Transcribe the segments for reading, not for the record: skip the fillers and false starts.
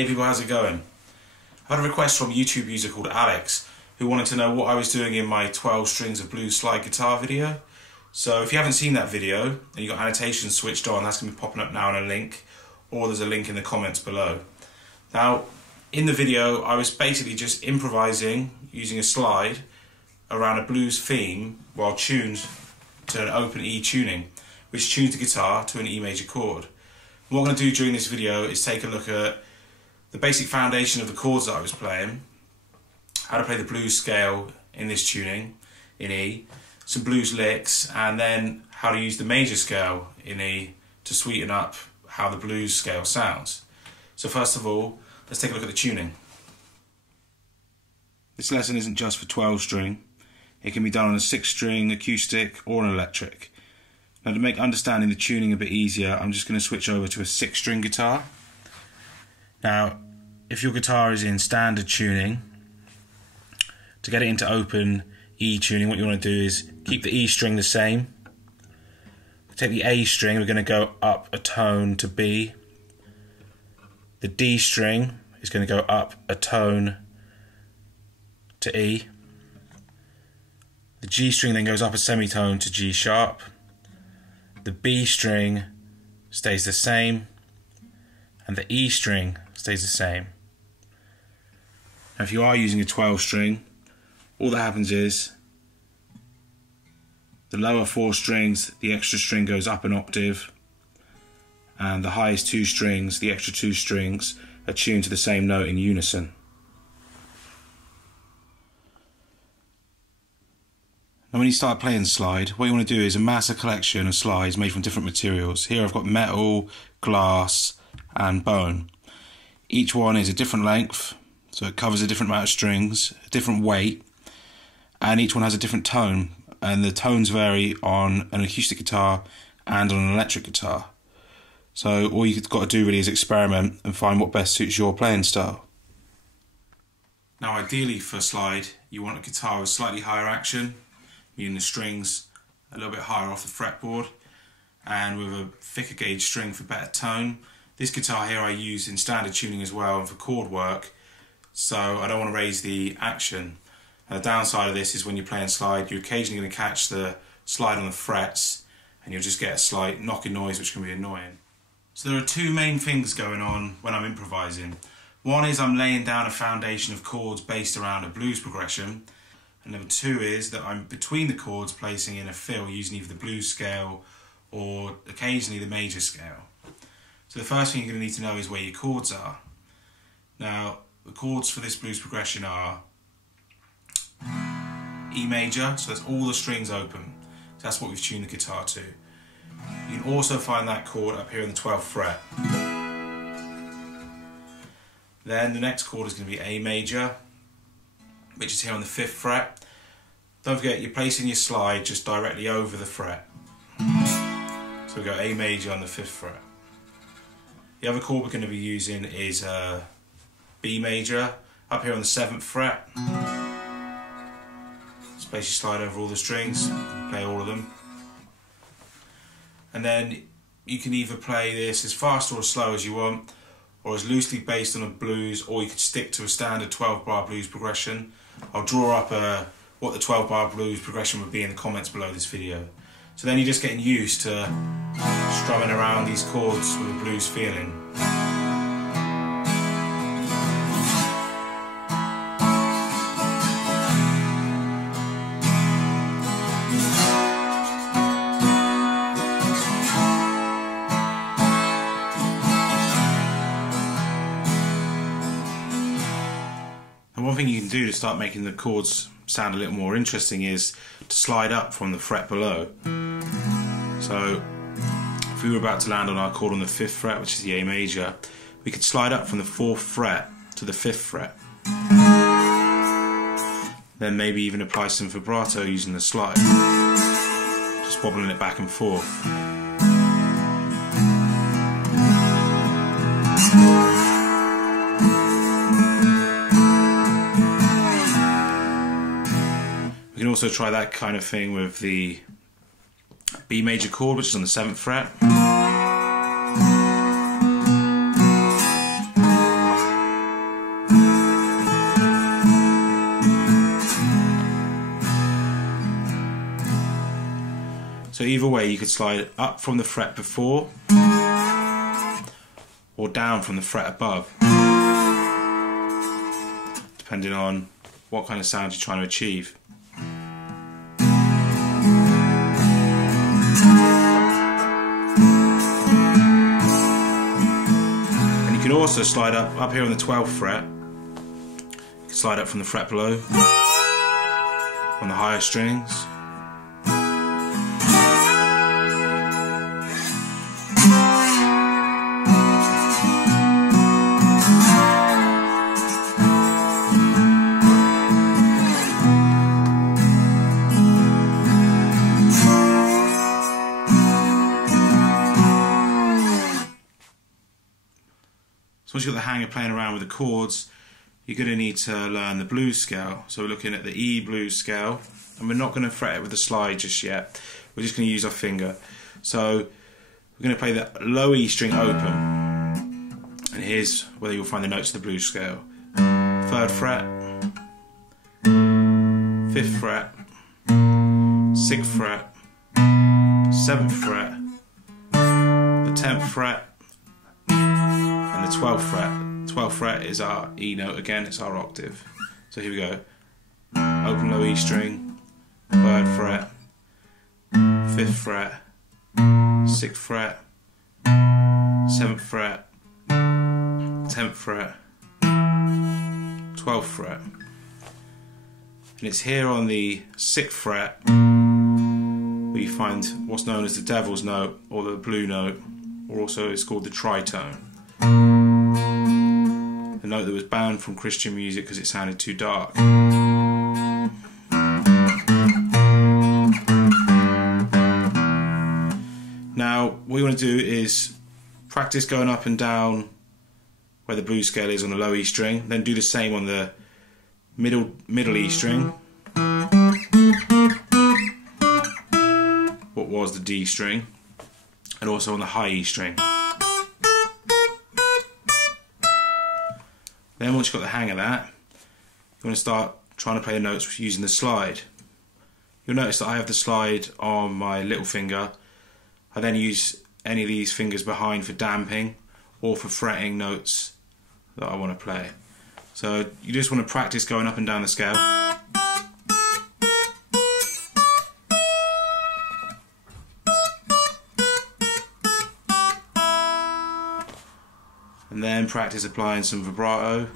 Hey people, how's it going? I had a request from a YouTube user called Alex who wanted to know what I was doing in my 12 strings of blues slide guitar video. So if you haven't seen that video and you've got annotations switched on, that's going to be popping up now in a link, or there's a link in the comments below. Now, in the video I was basically just improvising using a slide around a blues theme while tuned to an open E tuning, which tunes the guitar to an E major chord. And what I'm going to do during this video is take a look at the basic foundation of the chords that I was playing, how to play the blues scale in this tuning in E, some blues licks, and then how to use the major scale in E to sweeten up how the blues scale sounds. So first of all, let's take a look at the tuning. This lesson isn't just for 12 string, it can be done on a 6 string acoustic or an electric. Now to make understanding the tuning a bit easier, I'm just going to switch over to a 6 string guitar. Now, if your guitar is in standard tuning, to get it into open E tuning, what you want to do is keep the E string the same. Take the A string, we're going to go up a tone to B. The D string is going to go up a tone to E. The G string then goes up a semitone to G sharp. The B string stays the same, and the E string stays the same. Now if you are using a 12 string, all that happens is the lower 4 strings, the extra string goes up an octave, and the highest 2 strings, the extra 2 strings, are tuned to the same note in unison. Now when you start playing slide, what you want to do is amass a collection of slides made from different materials. Here I've got metal, glass and bone. Each one is a different length, so it covers a different amount of strings, a different weight, and each one has a different tone, and the tones vary on an acoustic guitar and on an electric guitar. So all you've got to do really is experiment and find what best suits your playing style. Now ideally for slide, you want a guitar with slightly higher action, meaning the strings a little bit higher off the fretboard, and with a thicker gauge string for better tone. This guitar here I use in standard tuning as well and for chord work, so I don't want to raise the action. And the downside of this is when you're playing slide, you're occasionally going to catch the slide on the frets and you'll just get a slight knocking noise which can be annoying. So there are two main things going on when I'm improvising. One is I'm laying down a foundation of chords based around a blues progression, and number two is that I'm between the chords placing in a fill using either the blues scale or occasionally the major scale. So the first thing you're going to need to know is where your chords are. Now the chords for this blues progression are E major, so that's all the strings open. So that's what we've tuned the guitar to. You can also find that chord up here in the 12th fret. Then the next chord is going to be A major, which is here on the 5th fret. Don't forget, you're placing your slide just directly over the fret. So we go A major on the 5th fret. The other chord we're going to be using is B major, up here on the 7th fret. Just place your slide over all the strings, play all of them. And then you can either play this as fast or as slow as you want, or as loosely based on a blues, or you could stick to a standard 12-bar blues progression. I'll draw up what the 12-bar blues progression would be in the comments below this video. So then you're just getting used to strumming around these chords with a blues feeling. And one thing you can do to start making the chords sound a little more interesting is to slide up from the fret below. So if we were about to land on our chord on the 5th fret, which is the A major, we could slide up from the 4th fret to the 5th fret. Then maybe even apply some vibrato using the slide, just wobbling it back and forth. We can also try that kind of thing with the B major chord, which is on the 7th fret. either way, you could slide up from the fret before or down from the fret above, depending on what kind of sound you're trying to achieve. And you can also slide up here on the 12th fret. You can slide up from the fret below on the higher strings. So once you've got the hang of playing around with the chords, you're going to need to learn the blues scale. So we're looking at the E blues scale, and we're not going to fret it with the slide just yet. We're just going to use our finger. So we're going to play the low E string open, and here's where you'll find the notes of the blues scale. 3rd fret, 5th fret, 6th fret, 7th fret, the 10th fret, and the 12th fret. 12th fret is our E note again, it's our octave. So here we go. Open low E string, 3rd fret, 5th fret, 6th fret, 7th fret, 10th fret, 12th fret. And it's here on the 6th fret where you find what's known as the devil's note, or the blue note, or also it's called the tritone. The note that was banned from Christian music because it sounded too dark. Now what you want to do is practice going up and down where the blues scale is on the low E string, then do the same on the middle E string, what was the D string, and also on the high E string. Then once you've got the hang of that, you want to start trying to play the notes using the slide. You'll notice that I have the slide on my little finger. I then use any of these fingers behind for damping or for fretting notes that I want to play. So you just want to practice going up and down the scale. And then practice applying some vibrato.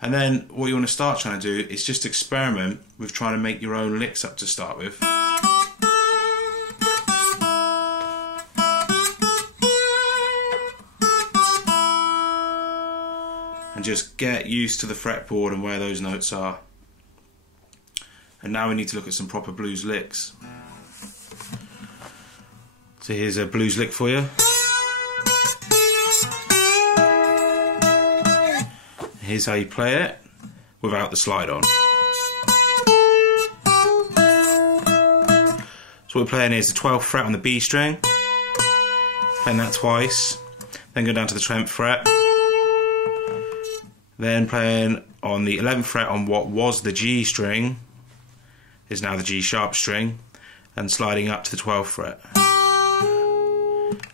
And then what you want to start trying to do is just experiment with trying to make your own licks up to start with. And just get used to the fretboard and where those notes are. And now we need to look at some proper blues licks. So here's a blues lick for you. Here's how you play it without the slide on. So what we're playing is the 12th fret on the B string, playing that twice, then go down to the 10th fret, then playing on the 11th fret on what was the G string, is now the G sharp string, and sliding up to the 12th fret.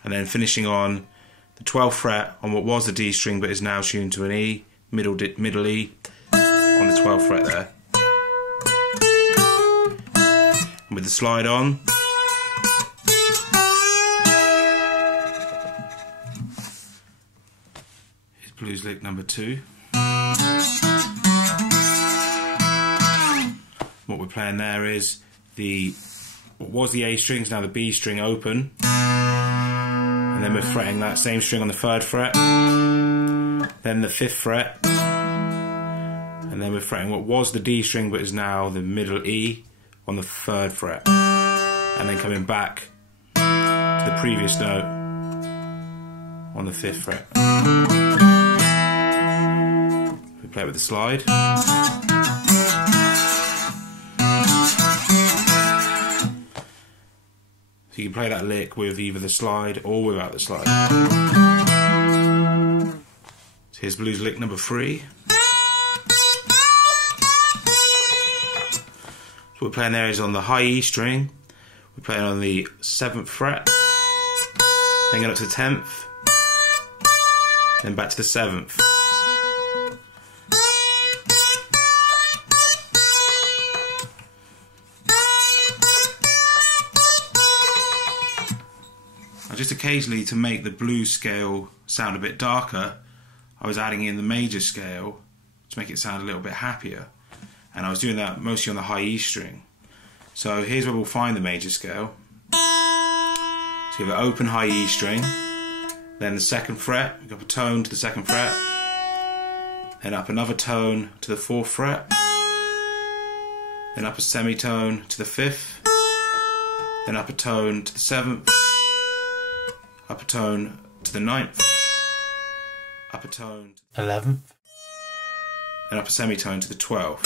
And then finishing on the 12th fret on what was the D string but is now tuned to an E, middle E, on the 12th fret there. And with the slide on, here's blues lick number 2. What we're playing there is what was the A string is now the B string open, and then we're fretting that same string on the 3rd fret, then the 5th fret, and then we're fretting what was the D string but is now the middle E on the 3rd fret, and then coming back to the previous note on the 5th fret. We play it with the slide. So you can play that lick with either the slide or without the slide. So here's blues lick number 3. So we're playing there is on the high E string, we're playing on the 7th fret, then going up to the 10th, then back to the 7th. Now just occasionally, to make the blues scale sound a bit darker, I was adding in the major scale to make it sound a little bit happier, and I was doing that mostly on the high E string. So here's where we'll find the major scale. So you have an open high E string, then the 2nd fret, we go up a tone to the 2nd fret, then up another tone to the 4th fret, then up a semitone to the 5th, then up a tone to the 7th, up a tone to the 9th, up a tone to the 11th, and up a semitone to the 12th.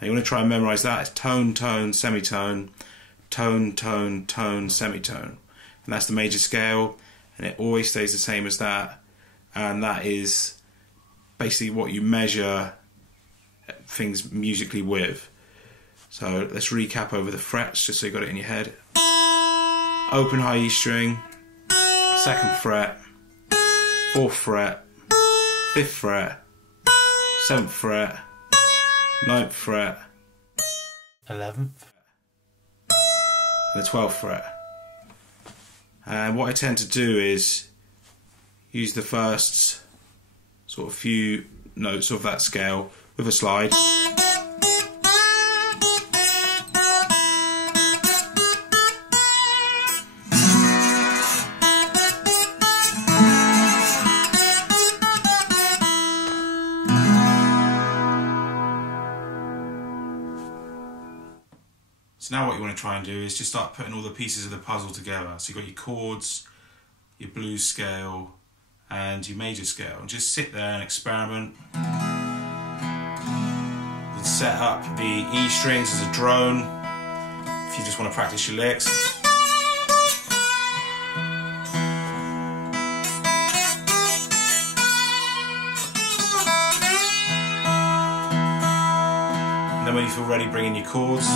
Now you want to try and memorise that. It's tone, tone, semitone, tone, tone, tone, semitone. And that's the major scale, and it always stays the same as that. And that is basically what you measure things musically with. So let's recap over the frets just so you got it in your head. Open high E string, 2nd fret, 4th fret, 5th fret, 7th fret, 9th fret, 11th, and the 12th fret. And what I tend to do is use the first sort of few notes of that scale with a slide. So now what you want to try and do is just start putting all the pieces of the puzzle together. So you've got your chords, your blues scale and your major scale, and just sit there and experiment. You can set up the E strings as a drone if you just want to practice your licks. And then when you feel ready, bring in your chords.